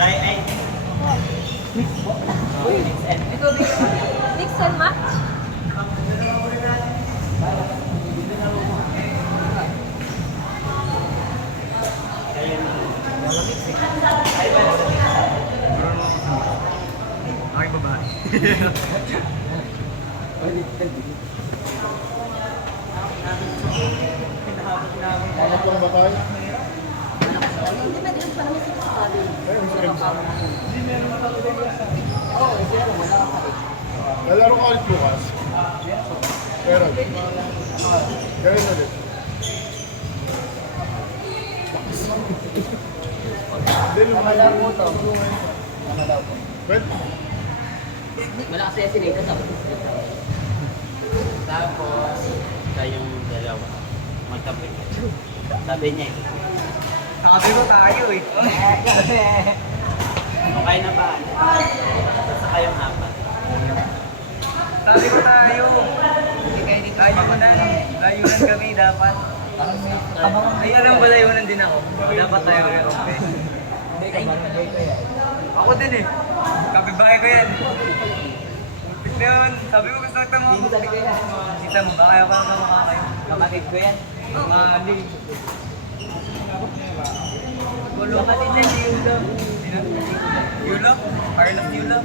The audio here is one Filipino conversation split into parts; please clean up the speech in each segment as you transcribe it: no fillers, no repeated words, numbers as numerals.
Try ay. Mix po. Mix and Mix and match? Aking babae. Anak lang ba tayo? Hindi ba din pa naman sa kali? Lalaro ka ulit bukas? Pero, gawin ulit. Hindi, lumalaw mo ito. Lumalaw po. Bet? Wala kasi si Nathan tapos. Tapos, tayong dalawa. Magkape. Sabi niya eh. Sabi ko tayo eh. Okay na ba? Basta kayong apat. Sabi ko tayo. Layunan kami dapat. Ay, alam ba layunan din ako? Dapat tayo kape. Ako din eh. Kapibahay ko yan. Tignan, sabi ko gusto kita mo. Kita mo ba? Kaya pa naman mukha kayo. Kapatid ko yan. Mali. Kapatid na si Yulo. Yulo? Carlos Yulo?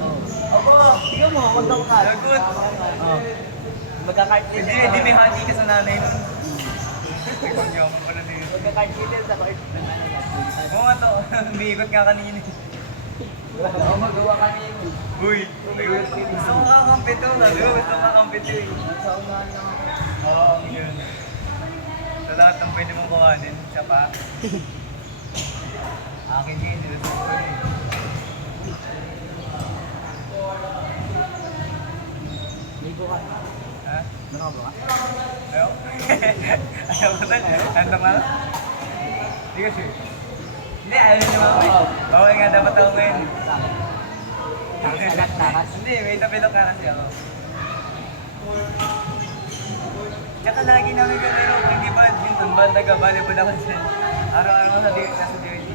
Opo, tingnan mo, magdaw ka. Lagot. Magka-card Hindi may hati ka sa nanay nun. Pagyaman pa na din. Magka-card detail sa card. Oo nga to, umiikot nga kanina. Oo, magawa kami yun. Uy, gusto ko kakampi to. Sabi ko gusto ko kakampi to eh. Sa unahan lang ako. Oo, yun. Sa lahat ng pwede mong kuhanin, siya pa. Akin yun, nilusok ko eh. Libo ka. Ha? Nakabo ka? Ayaw? Ayaw ko tal. Hantang na lang? Hindi ka sure. Hindi, ayaw niya naman ako eh. Oo nga, dapat ako ngayon. Takas, takas. Hindi, may tapilok na kasi ako. Tsaka lagi namin kalero, hindi badminton, ba nag-volleyball ako dyan. Araw-araw ko nasa DRT.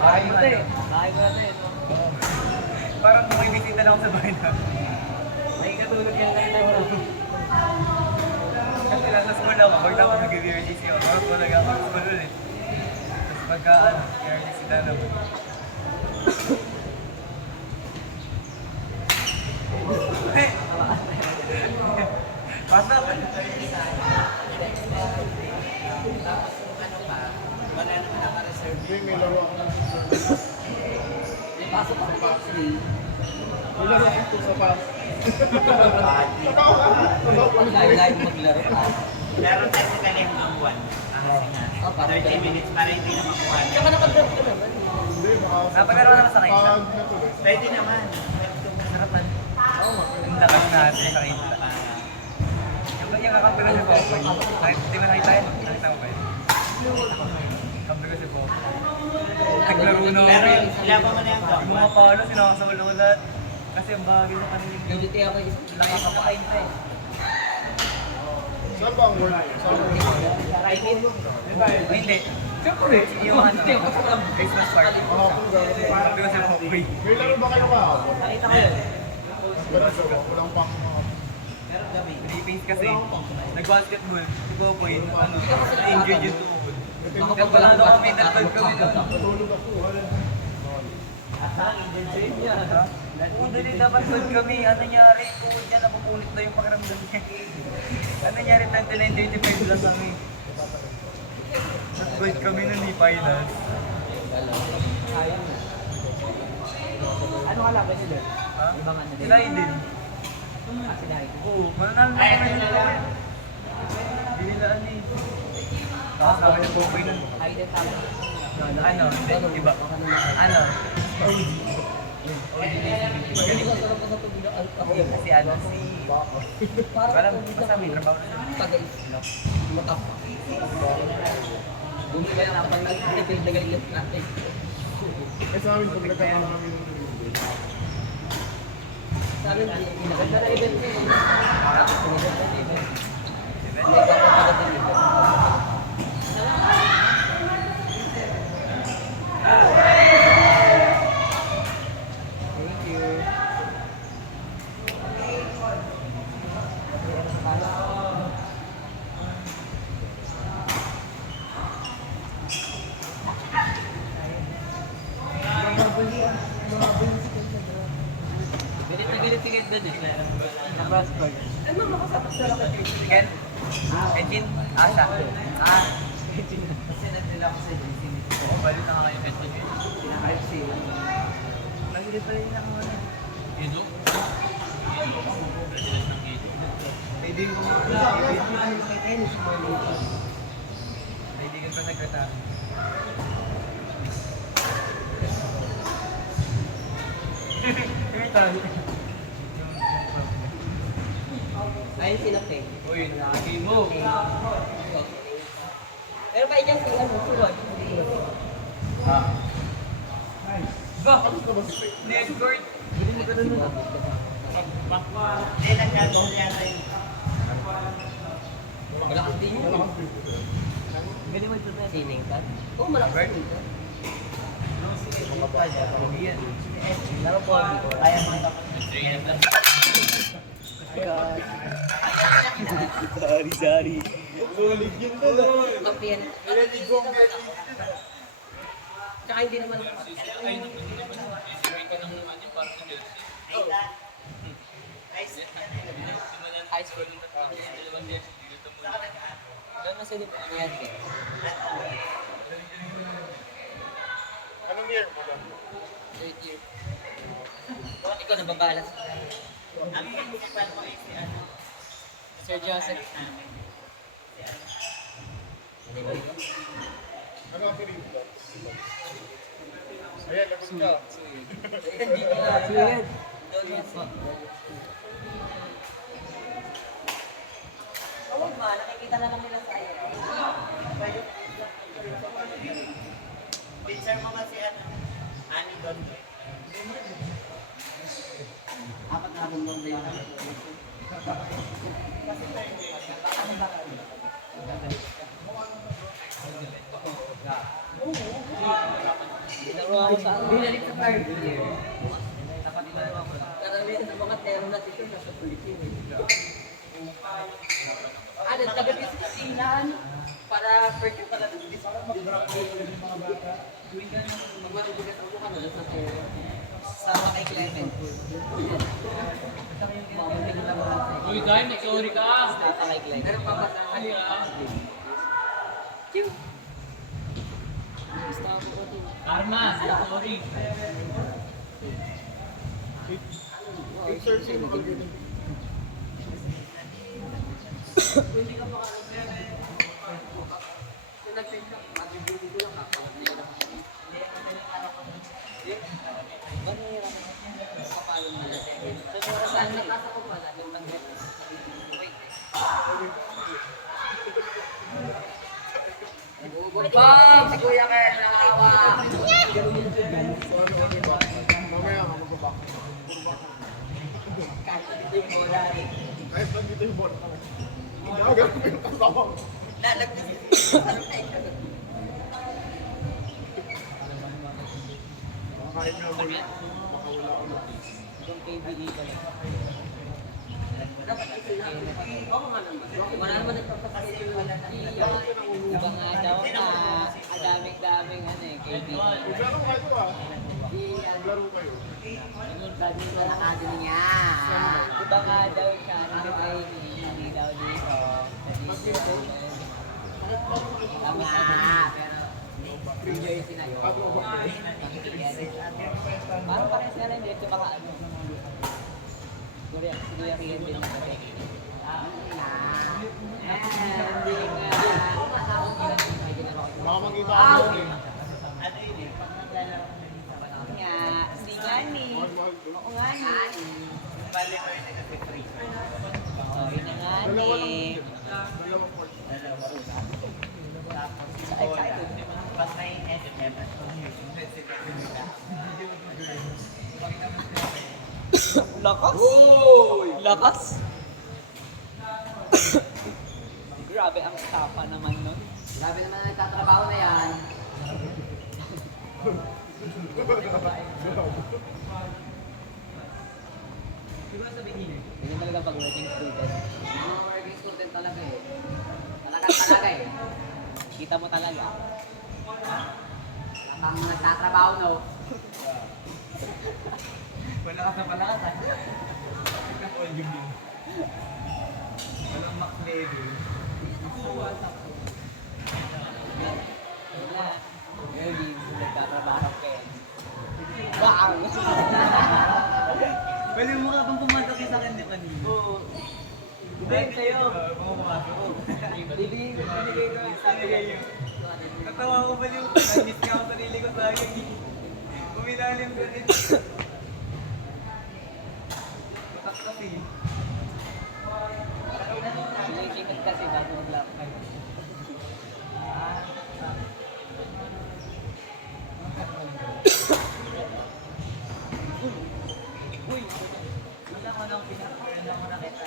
Bahay mo tayo. Bahay mo natin. Parang kung may bisita lang ako sa bahay namin. May katulog yan kayo tayo. Kasi nasa school ako, pag tapos nag-DRTC ako, parang talaga ako sa school ulit. Tapos pagka DRTC na naman. Basta pa. Hindi, may laro ako ng service. Pasok ka pa. May laro ako ito sa pass. Totoo ka? Totoo ka? Dahil maglaro ka. Meron tayo sa galing ang buwan. Oh, para 30 minutes para hindi na makuha. Tsaka nakag-drop ka naman. Hindi, baka... Napagkaroon na sa kinta. Pag na to eh. Pwede naman. Sarapan. Ang lakas natin sa kinta. Yung kakampi ko si Popoy. Hindi mo nakita yun? Nakita mo ba yun? Kampi ko si Popoy. Naglaro na Pero ako. laban mo na yung Yung mga palo, sinakasawalo ko lahat. Kasi ang bagay sa kanila. UGT ako yung Lakas ako kain pa eh. Saan ba ang work? Saan ba ang work? right in. Ay, hindi. Siyempre. Yung ano, Christmas party. Kahapon gano'n. Kampi ko si Popoy. May laro ba kayo kahapon? Nakita ko yun. Ganun siya ba? Walang pang mga... Philippines kasi, nag-basketball. Si Popoy, ano, na-injured yung tuhod. Kaya pala daw kami nag-12 kami nun. Natulog ako. Oo, dali dapat 12 kami. Ano nangyari? Tuhod niya, napupunit na yung pakiramdam niya. Ano nangyari? 29:35 lang kami. Nag-12 kami nun ni finals. Ano ka lang ba sila? Ha? Ibang ano din? Sila din. Sila yun. Oo, mananalo na kami nila kami. Hindi nila ano eh. Tapos sabi ng Popoy nun. Ay, din tama. Ano? Hindi, iba. Ano? Kasi ano si... Walang basta may trabaho na siya. Taga-isla. Matapa. Bumili lang pag nag-refill na galit natin. Eh sa amin, pag nagkakaroon kami ng Sabi na, pinaganda na event mo yun. Pinaganda na event. Pinaganda na event. Galit na galit tingin doon eh. Sa Brasburg. Ano makasapos na lang kayo? Again? Engine? Asa? Ah, kasi nagdala ko sa JC. Oo, balik na nga kayo engine. Pinaka-5 sila. Nagdala pa rin ako. Gido? President ng Gido. Kaibigan ko mga kaibigan ko kay tennis mo. Kaibigan ko secretary. Ayun sila Peg. Uy, nakaki mo. Pero pa dyan si ano, si Rod. Ha? Ba? Kamusta ba si Peg? Network? Hindi mo ganun na. Hindi, nagkakaroon yata yun. Malakas din yun. Malakas din. Galing mo ito na sining ka. Oo, malakas din ito. Laro po ako. Kaya mga tapos. Sorry. Solid yun doon ah. Kapiyan. Tsaka hindi naman High school. Doon na sila ano yan eh. Anong year mo ba? Third year. Ikaw nababalas. Ang principal ko ay si ano. Sir Joseph. Ano ang piling mo? Ayan, lagot ka. Hindi ko na. Suyad. Huwag ba, nakikita na lang nila sa iyo. Teacher mo ba si ano? Ani Don? Apat na habang lang yun. Laro ako sa ano. Binalik sa third year. Tapat ko lang ako. Karamihan sa mga term na teacher nasa politin. Ano, taga-bis sa silan para first year pala nag-bis. Pag matutugas ako ka na sa term. Sa kay Clement. Uy, Dime, nag-sorry ka. Sa kay Clement. Pero papasa. Gusto ako ko din. Karma, sorry. Sir, sino ka ganun? Hindi ka makarap. Kung nag-send ka, mag-ibigay ko lang kapag hindi ka saan natasa ko pala, yung mag-get. Bam! Si Kuya Ken, nakawa! Mamaya ka magbabak. Yung bola. Kahit nandito yung bola ka. Hindi ako ganun yung kasama. Lalagyan. Kahit na ako baka wala ako. Yung KBE pala. Oo nga naman. Wala naman nagpapaskil. Iba nga daw na adaming-daming ano eh, KBE. Maglaro kayo ah. Maglaro kayo. Sabi mo na academy niya. Iba nga daw siya, hindi daw dito. Tapos pero free jersey na yun. Parang parang sila lang dito baka ano. Siguro Rian din natin. Baka makita ako. Ano yun eh? Si Gani. Oo nga ni. Bali ko yun kasi free. Oh, yun na nga Dalawa lang. ni. Dalawang court. Dalawa. Tapos si Bola. Pas may edit ever. Lakas! Lakas! Grabe ang tapa naman nun. Grabe naman ang nagtatrabaho na yan. Hindi talaga pag working student. Mga working student talaga eh. Talaga eh. Kita mo talaga. Ang mga nagtatrabaho no. Wala ka sa palatan. All yung din. Walang max level. Ngayon, di nagtatrabaho kayo. Wow! Pwede mo ka bang pumatok sa akin ni kanina? Oo. Hindi, sa'yo. Kung pumasok ko. Binigay ko yung sabi ko. Natawa ko ba yung nag-miss ka ako sarili ko sa akin. Umilalim ko din. Matak kasi. Sinisikot kasi bago mag-laptop. Uy! Wala ko nang pinakita mo na kita.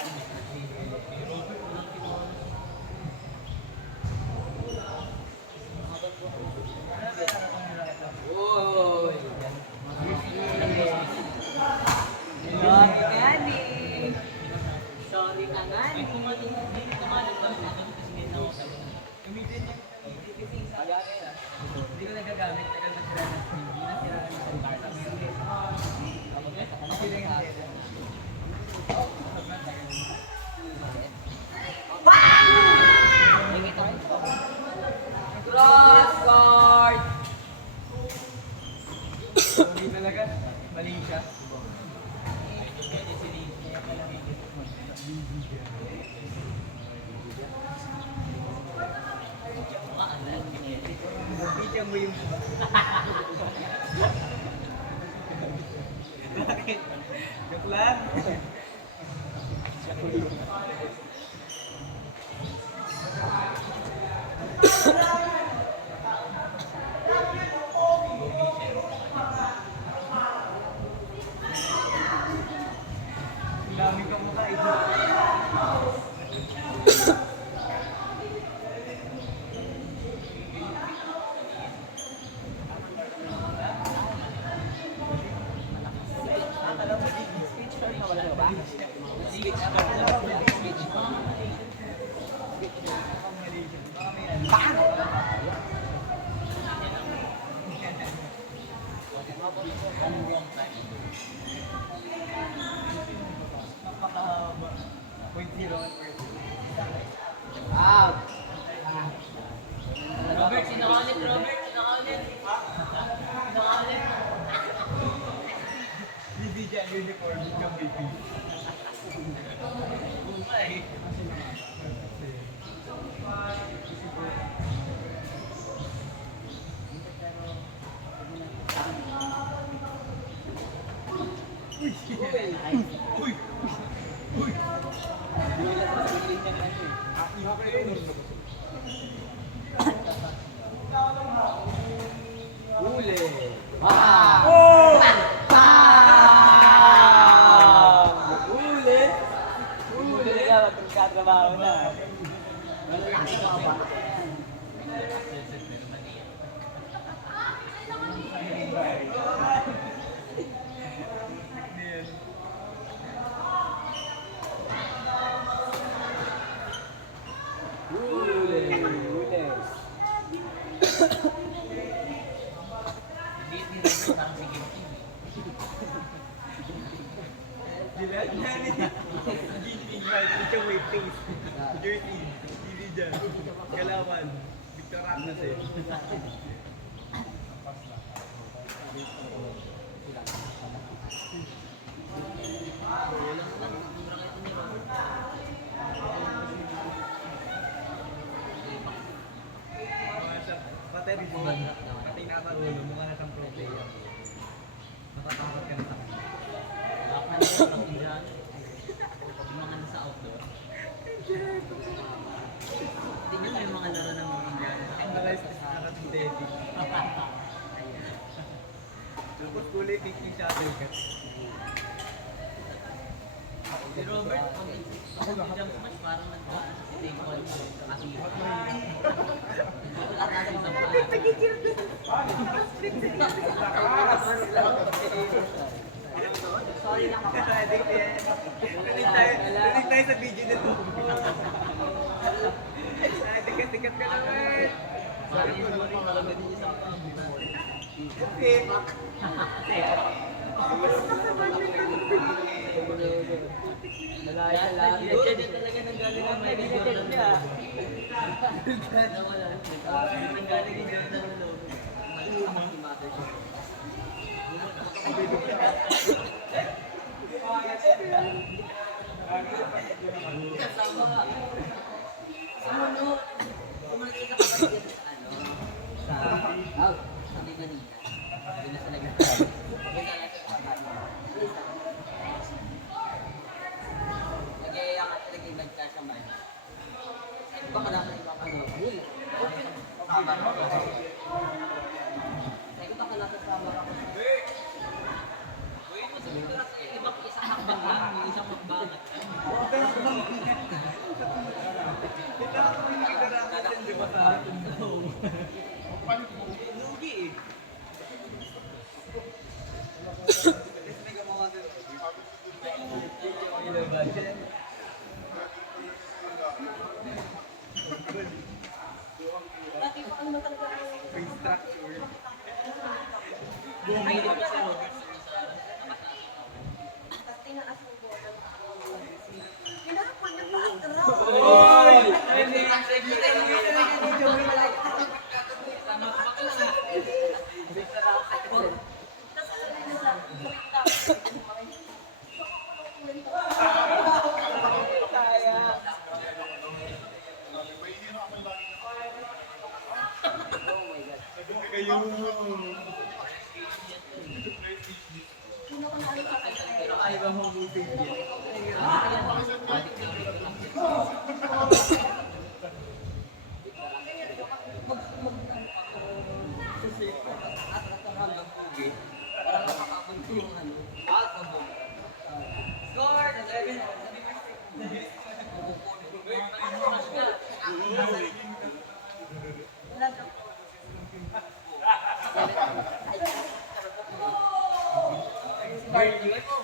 Uy! Sorry nga ni. Sorry na nga ni. Hindi ko nagagamit. Tagal na sila ng hindi na sila ng karta. Ako lang yung data. Cross court! Hindi talaga. Mali siya. Bigyan mo yung... Bakit? Joke lang. Ang dami kang mukha ito. Speech short na wala ba? Speech Paano? Napakahaba. 0.01%. Out! Robert, sino ka ulit? Robert, sino ka ulit? Sino ka ulit? Hindi dyan uniform yung BP. Ay. Uy! Uy! Huli! Ah! Huli! Huli ka, magkatrabaho na. Huli! Huli! Hindi Robert, parang si Kim Kim. Dilat na ni Ginting White, ito may face. Jersey, hindi dyan. Galawan. Victor Ragnas eh. Patay rin mo. Patay na sa ulo, mukha na siyang pro player. Natatakot ka na sa kanya. Baka na sa Indian. Yung mga nasa outdoor. Tingnan mo yung mga laro ng mga Indian. Analyze this narrative Teddy. Tapos kulay pink yung shuttle ka. Si Robert, pag jump smash, parang nagpapasa sa take on. Kasi Sorry na ka. Tulig tayo sa video nito. Tikat-tikat ka naman. sorry, sorry, talaga din isa pa. Okay. Malaya sa lahat. Yan talaga nanggaling ang may bigyan niya. Nanggaling yung ganda ng loob. Kasama ka. Ano? Kumalit ka pa sa sabi kanina. Sabi na talaga. Nag-iiyak at nag-ibad ka sa man. Baka lang kayo mapanood. Sabi ko baka nasasama ako. Sabi ko na ibang isang hakbang lang. May isang hakbang.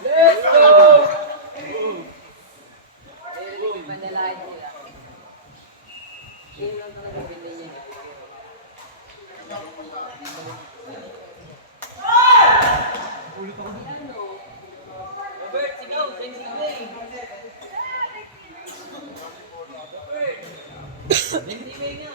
Let's go! Manalain sila. Yun lang talaga pinay niya. Robert, sigaw! Sing sing! Robert! Sing sing nga!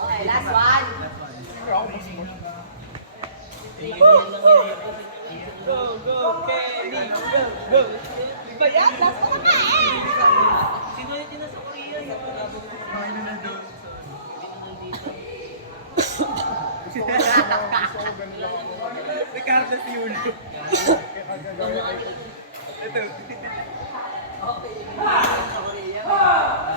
Okay, last one. Go, go, Kenny, go, go. Iba yan, last one na ka eh. Sino yung tinasa Korea? Ano na doon? Ricardo Siulo. Ito. Okay, sa Korea.